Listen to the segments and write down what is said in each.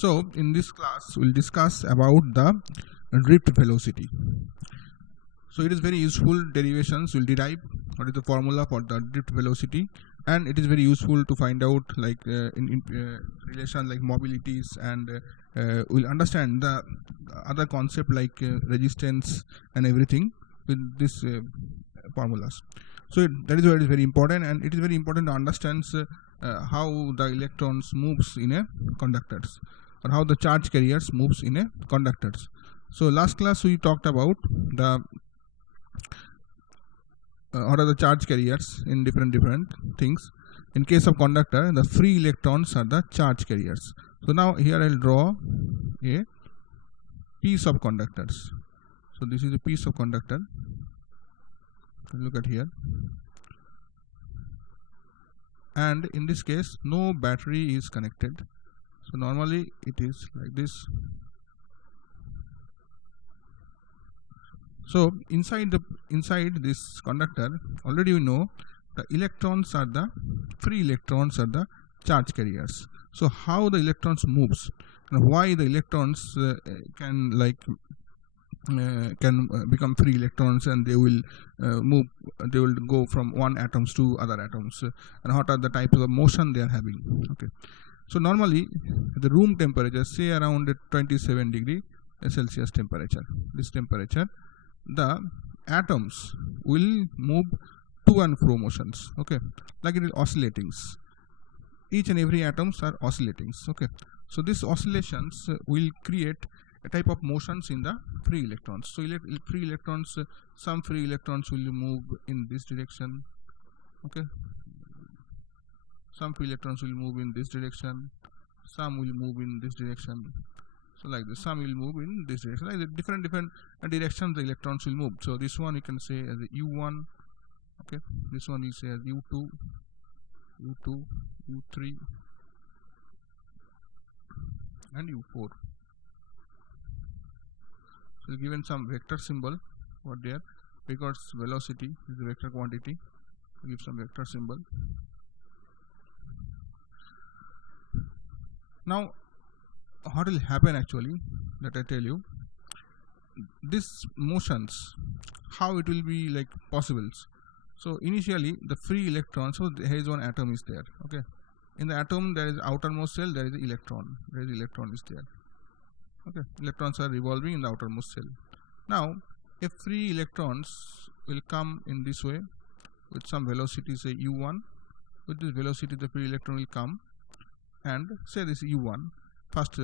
So in this class we'll discuss about the drift velocity. So it is very useful. Derivations will derive what is the formula for the drift velocity, and it is very useful to find out like in relation like mobilities, and we'll understand the other concept like resistance and everything with this formulas. So that is why it is very important, and it is very important to understand how the electrons moves in a conductors, or how the charge carriers moves in a conductors. So last class we talked about the what are the charge carriers in different things. In case of conductor, the free electrons are the charge carriers. So now here I'll draw a piece of conductors. So this is a piece of conductor. Look at here. And in this case no battery is connected. So normally it is like this. So inside this conductor, already you know the electrons are the free electrons are the charge carriers. So how the electrons moves and why the electrons can become free electrons, and they will move, they will go from one atoms to other atoms, and what are the types of motion they are having. Okay, so normally the room temperature, say around 27 degree Celsius temperature, this temperature, the atoms will move to and fro motions. Okay, like it is oscillating. Each and every atoms are oscillating. Okay, so these oscillations will create a type of motions in the free electrons. So free electrons, some free electrons will move in this direction. Okay, some free electrons will move in this direction, some will move in this direction. So like this, some will move in this direction. Like the different directions the electrons will move. So this one you can say as a U1. Okay, this one you say as U2, U2, U3, and U4. So given some vector symbol what there, because velocity is a vector quantity, give some vector symbol. Now what will happen actually, that I tell you, these motions, how it will be like possible. So initially the free electron, so there is one atom is there. Okay, in the atom there is outermost cell, there is an electron, there is electron is there. Okay, electrons are revolving in the outermost cell. Now if free electrons will come in this way with some velocity, say u1, with this velocity the free electron will come, and say this u1 first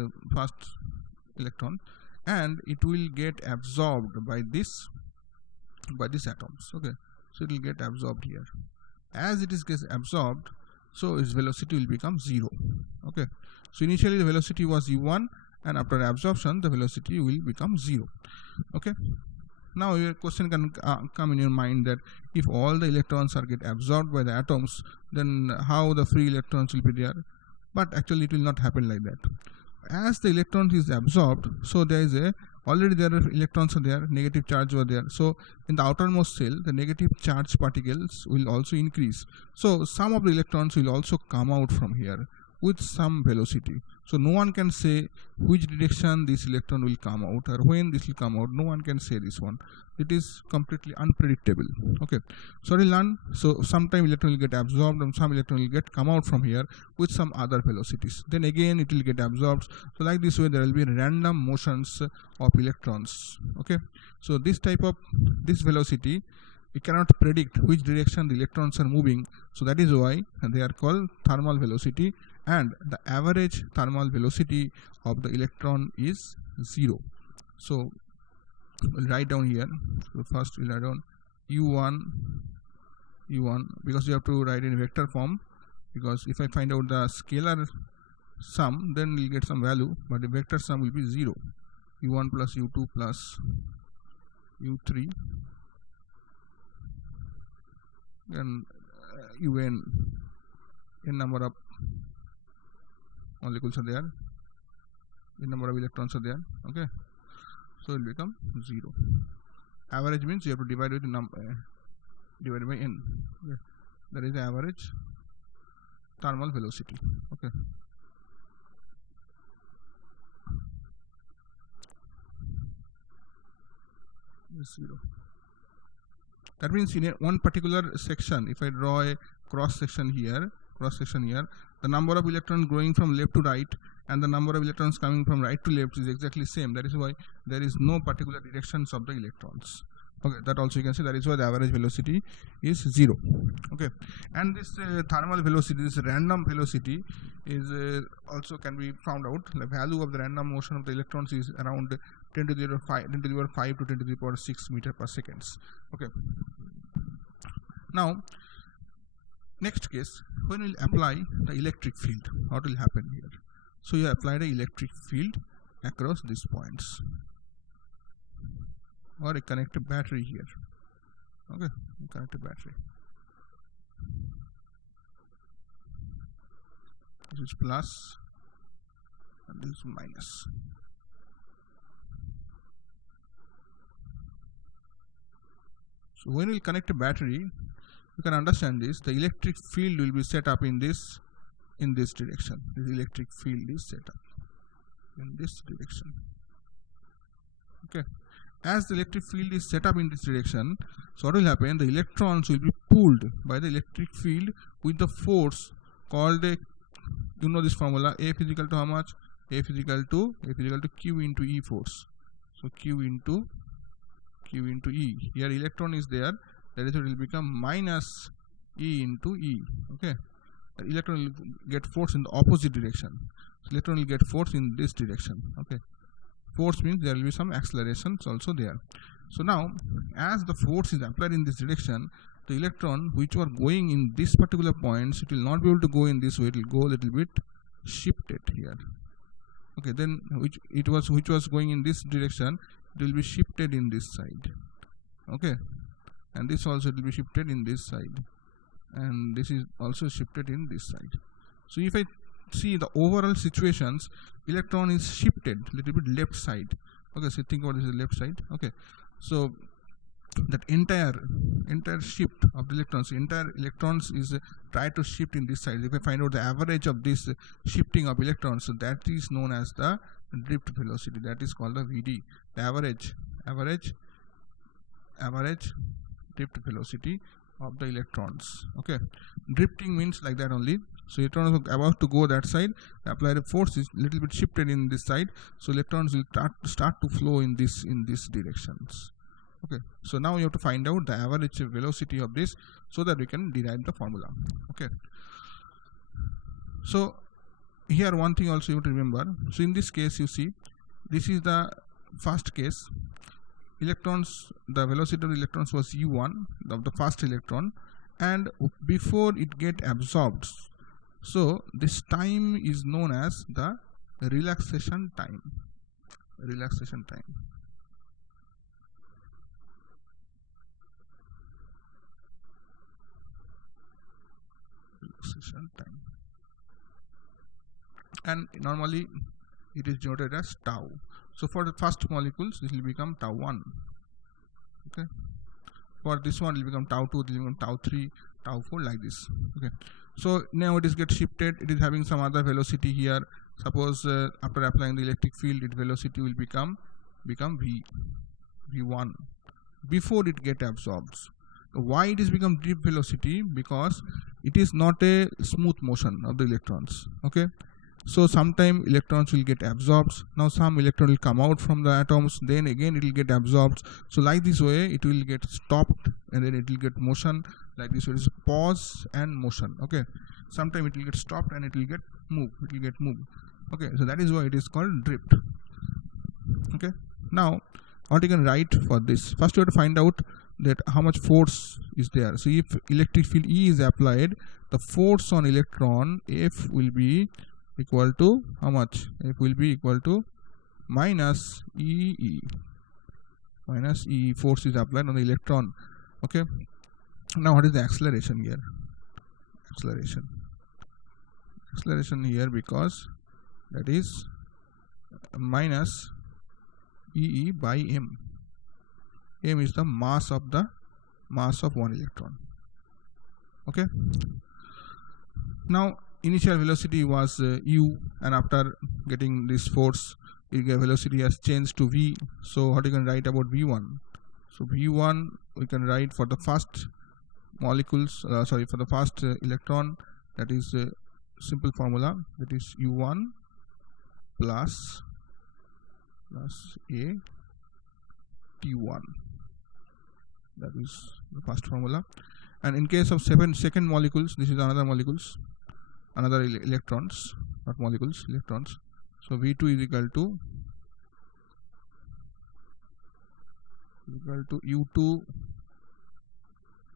electron, and it will get absorbed by this atoms. Okay, so it will get absorbed here. As it is gets absorbed, so its velocity will become 0. Okay, so initially the velocity was u1, and after absorption the velocity will become 0. Okay, now your question can come in your mind that if all the electrons are get absorbed by the atoms, then how the free electrons will be there? But actually it will not happen like that. As the electron is absorbed, so there is already there are electrons are there, negative charge were there. So in the outermost cell the negative charge particles will also increase. So some of the electrons will also come out from here with some velocity. So no one can say which direction this electron will come out or when this will come out. No one can say this one. It is completely unpredictable. Okay, so we'll learn. So sometime electron will get absorbed and some electron will get come out from here with some other velocities. Then again it will get absorbed. So like this way there will be random motions of electrons. Okay, so this velocity, we cannot predict which direction the electrons are moving. So that is why they are called thermal velocity, and the average thermal velocity of the electron is 0. So we'll write down here. So first we'll write down u1, because you have to write in vector form, because if I find out the scalar sum, then we'll get some value, but the vector sum will be 0. u1 plus u2 plus u3, and un, n number of molecules are there, n number of electrons are there. Okay, so it will become 0. Average means you have to divide with divided by n. Okay, that is the average thermal velocity. Okay, is 0. That means in one particular section, if I draw a cross section here, the number of electrons going from left to right and the number of electrons coming from right to left is exactly same. That is why there is no particular directions of the electrons. Okay, that also you can see, that is why the average velocity is 0. Okay, and this thermal velocity, this random velocity is also can be found out. The value of the random motion of the electrons is around 10 to the power 5 to 10 to the power 6 meter per seconds. Okay, now next case, when we will apply the electric field, what will happen here? So you apply the electric field across these points, or I connect a battery here. Okay, connect a battery. This is plus and this is minus. So when we connect a battery, you can understand this. The electric field will be set up in this direction. The electric field is set up in this direction. Okay. As the electric field is set up in this direction, so what will happen? The electrons will be pulled by the electric field with the force called a, you know this formula, F is equal to how much? F is equal to Q into E force. So Q into E. Here electron is there. That is, it will become minus E into E. Okay. The electron will get force in the opposite direction. So electron will get force in this direction. Okay. Force means there will be some accelerations also there. So now, as the force is applied in this direction, the electron which were going in this particular points, it will not be able to go in this way. It will go a little bit shifted here. Okay. Then which was going in this direction, it will be shifted in this side. Okay. And this also will be shifted in this side, and this is also shifted in this side. So if I see the overall situations, electron is shifted little bit left side. Okay, so think about this is left side. Okay, so that entire shift of the electrons is try to shift in this side. If I find out the average of this shifting of electrons, so that is known as the drift velocity. That is called the VD, the average drift velocity of the electrons. Okay, drifting means like that only. So electrons are about to go that side, the applied force is little bit shifted in this side, so electrons will start to flow in these directions. Okay, so now you have to find out the average velocity of this so that we can derive the formula. Okay, so here one thing also you have to remember. So in this case, you see, this is the first case. Electrons, the velocity of the electrons was u1 of the first electron, and before it get absorbed, so this time is known as the relaxation time. Relaxation time. And normally it is denoted as tau. So for the first molecules, this will become tau 1. Okay. For this one, it will become tau 2, it will become tau 3, tau 4, like this. Okay. So now it is get shifted. It is having some other velocity here. Suppose after applying the electric field, its velocity will become v1 before it get absorbed. Why it is become drift velocity? Because it is not a smooth motion of the electrons. Okay. So sometime electrons will get absorbed. Now some electron will come out from the atoms, then again it will get absorbed. So like this way it will get stopped and then it will get motion. Like this way it is pause and motion. Okay. Sometime it will get stopped and it will get moved. Okay. So that is why it is called drift. Okay. Now what you can write for this? First you have to find out that how much force is there. So if electric field E is applied, the force on electron F will be equal to how much? F will be equal to minus EE. Minus E, force is applied on the electron. Okay. Now what is the acceleration here? Acceleration here, because that is minus EE by M. M is the mass of one electron. Okay. Now initial velocity was u, and after getting this force, velocity has changed to v. So what you can write about v1? So V1 we can write for the first molecules, for the first electron, that is simple formula, that is U1 plus A T1. That is the first formula. And in case of second molecules, this is another molecules, another electrons, not molecules, electrons. So V2 is equal to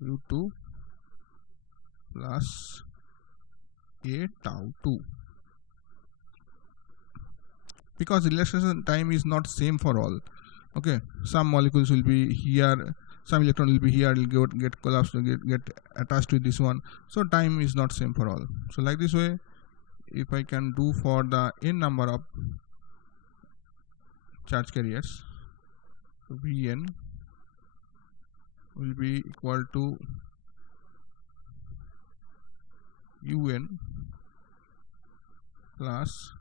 U2 plus A tau 2. Because relaxation time is not same for all. Okay, some molecules will be here, some electron will be here, will get collapsed, get attached to this one. So time is not same for all. So like this way, if I can do for the n number of charge carriers, so Vn will be equal to Un plus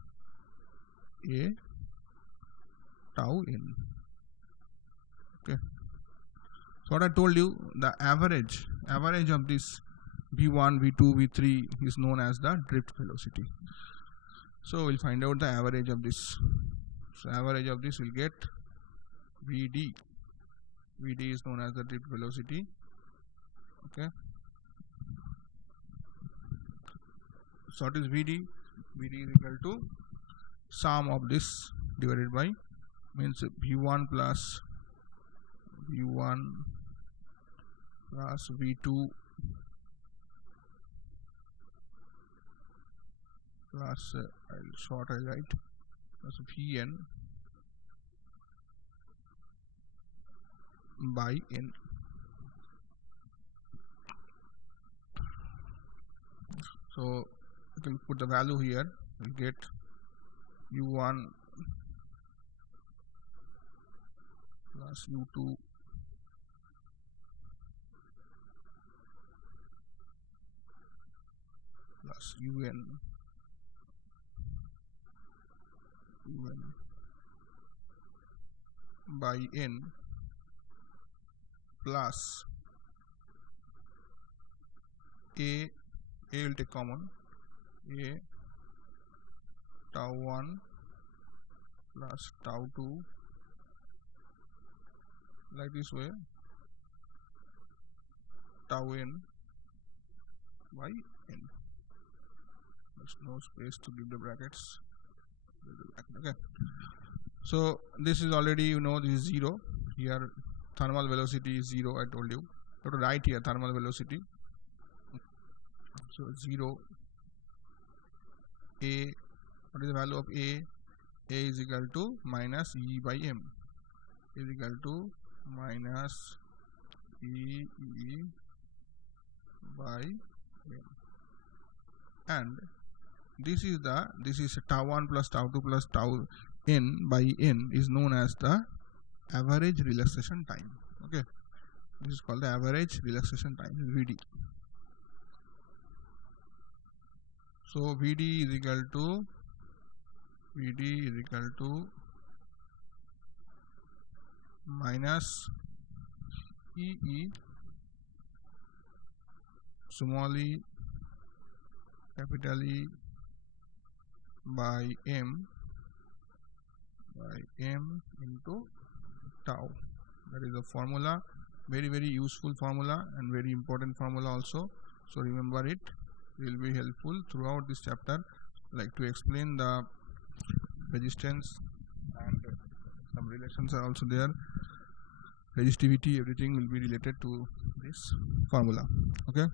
A tau n. Okay. So what I told you, the average of this V1, V2, V3 is known as the drift velocity. So we'll find out the average of this. So average of this will get Vd. Vd is known as the drift velocity. Okay. So what is Vd? Vd is equal to sum of this divided by, means V1 plus V2 plus I'll write plus Vn by n. So you can put the value here, we'll get U1 plus U2 plus Un by n plus A will take common, A tau 1 plus tau 2, like this way, tau n by n. There's no space to give the brackets. Okay. So this is already, this is 0. Here thermal velocity is 0, I told you. You have to write here thermal velocity. So 0 A, what is the value of A? A is equal to minus E by M, is equal to minus E by M. And this is tau 1 plus tau 2 plus tau n by n is known as the average relaxation time. Okay, this is called the average relaxation time, Vd. So Vd is equal to minus E small e capital E by M into tau. That is the formula, very useful formula and very important formula also. So remember it, will be helpful throughout this chapter, like to explain the resistance, and some relations are also there, resistivity, everything will be related to this formula. Okay.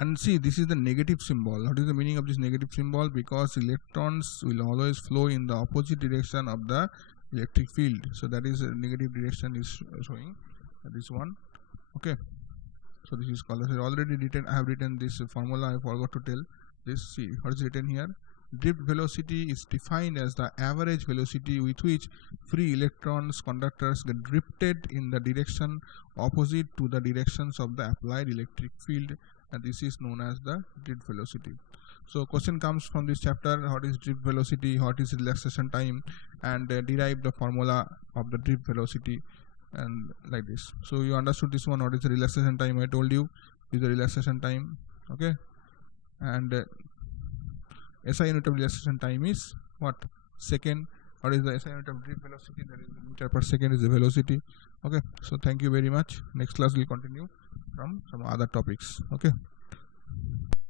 And see, this is the negative symbol. What is the meaning of this negative symbol? Because electrons will always flow in the opposite direction of the electric field. So that is a negative direction is showing, this one. Okay. So this is called, I have written this formula, I forgot to tell this. See what is written here. Drift velocity is defined as the average velocity with which free electrons, conductors get drifted in the direction opposite to the directions of the applied electric field, and this is known as the drift velocity. So question comes from this chapter, what is drift velocity, what is relaxation time, and derive the formula of the drift velocity. and like this. So you understood this one. What is the relaxation time? I told you is the relaxation time. Okay, and SI unit of relaxation time is what? Second. What is the SI unit of drift velocity? That is the meter per second is the velocity. Okay, so thank you very much. Next class will continue from some other topics. Okay.